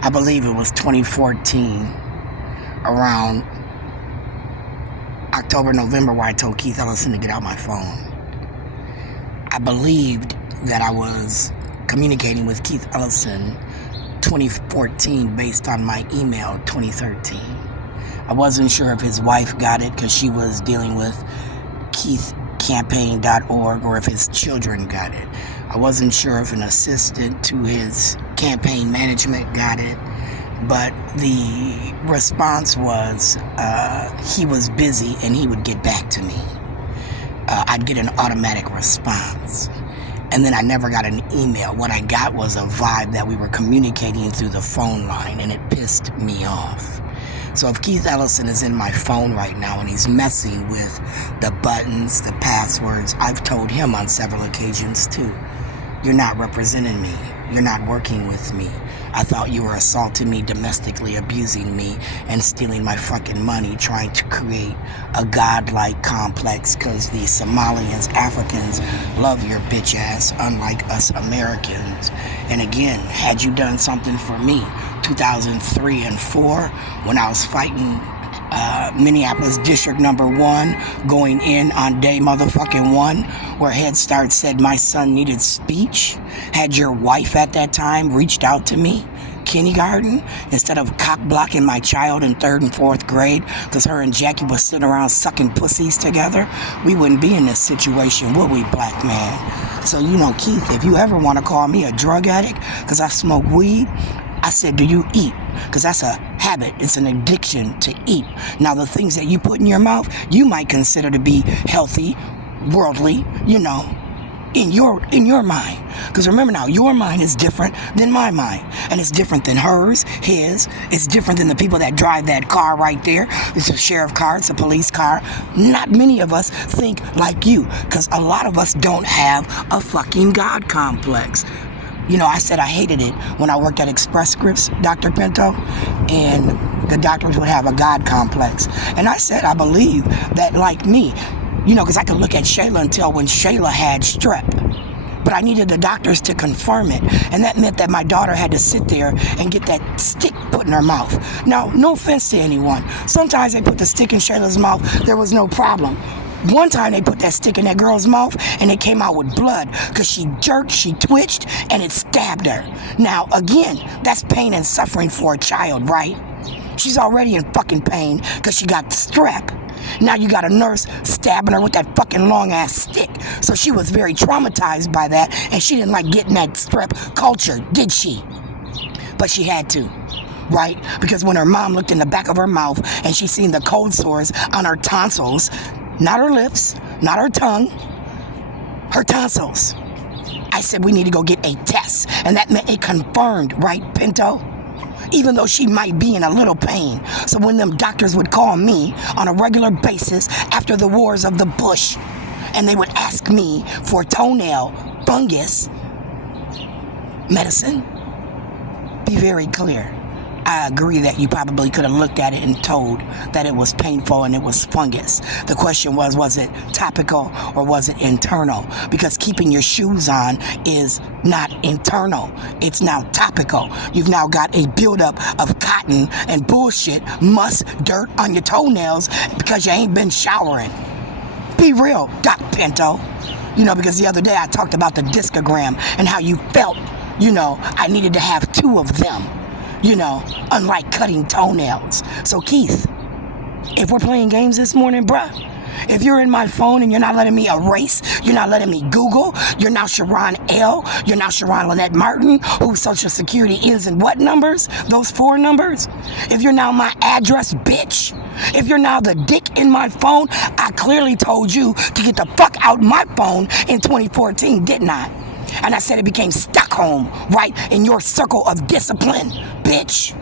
I believe it was 2014, around October, November, where I told Keith Ellison to get out my phone. I believed that I was communicating with Keith Ellison 2014 based on my email 2013. I wasn't sure if his wife got it because she was dealing with keithcampaign.org or if his children got it. I wasn't sure if an assistant to his campaign management got it, but the response was he was busy and he would get back to me. I'd get an automatic response. And then I never got an email. What I got was a vibe that we were communicating through the phone line, and it pissed me off. So if Keith Ellison is in my phone right now and he's messing with the buttons, the passwords, I've told him on several occasions too, you're not representing me. You're not working with me. I thought you were assaulting me, domestically abusing me, and stealing my fucking money, trying to create a godlike complex because the Somalians, Africans, love your bitch ass, unlike us Americans. And again, had you done something for me, 2003 and 4, when I was fighting Minneapolis District Number 1, going in on day motherfucking 1, where Head Start said my son needed speech, had your wife at that time reached out to me, kindergarten, instead of cock blocking my child in 3rd and 4th grade because her and Jackie was sitting around sucking pussies together, we wouldn't be in this situation, would we, black man? So, Keith, if you ever want to call me a drug addict because I smoke weed, I said, do you eat? Because that's a habit. It's an addiction to eat. Now, the things that you put in your mouth, you might consider to be healthy, worldly, in your mind. Because remember now, your mind is different than my mind. And it's different than hers, his. It's different than the people that drive that car right there. It's a sheriff car, it's a police car. Not many of us think like you. Because a lot of us don't have a fucking God complex. I said I hated it when I worked at Express Scripts, Dr. Pinto, and the doctors would have a God complex. And I said I believe that, like me, because I could look at Shayla and tell when Shayla had strep. But I needed the doctors to confirm it. And that meant that my daughter had to sit there and get that stick put in her mouth. Now, no offense to anyone. Sometimes they put the stick in Shayla's mouth, there was no problem. One time they put that stick in that girl's mouth and it came out with blood because she jerked, she twitched, and it stabbed her. Now, again, that's pain and suffering for a child, right? She's already in fucking pain because she got strep. Now you got a nurse stabbing her with that fucking long-ass stick. So she was very traumatized by that, and she didn't like getting that strep culture, did she? But she had to. Right? Because when her mom looked in the back of her mouth and she seen the cold sores on her tonsils, not her lips, not her tongue, her tonsils. I said we need to go get a test. And that meant it confirmed, right, Pinto? Even though she might be in a little pain. So when them doctors would call me on a regular basis after the wars of the bush, and they would ask me for toenail fungus medicine, be very clear. I agree that you probably could have looked at it and told that it was painful and it was fungus. The question was it topical or was it internal? Because keeping your shoes on is not internal. It's now topical. You've now got a buildup of cotton and bullshit, must, dirt on your toenails because you ain't been showering. Be real, Doc Pinto. Because the other day I talked about the discogram and how you felt, I needed to have 2 of them. Unlike cutting toenails. So Keith, if we're playing games this morning, bruh, if you're in my phone and you're not letting me erase, you're not letting me Google, you're now Sharon L., you're now Sharon Lynette Martin, whose social security is in what numbers? Those 4 numbers? If you're now my address, bitch, if you're now the dick in my phone, I clearly told you to get the fuck out my phone in 2014, didn't I? And I said it became Stockholm, right, in your circle of discipline, bitch.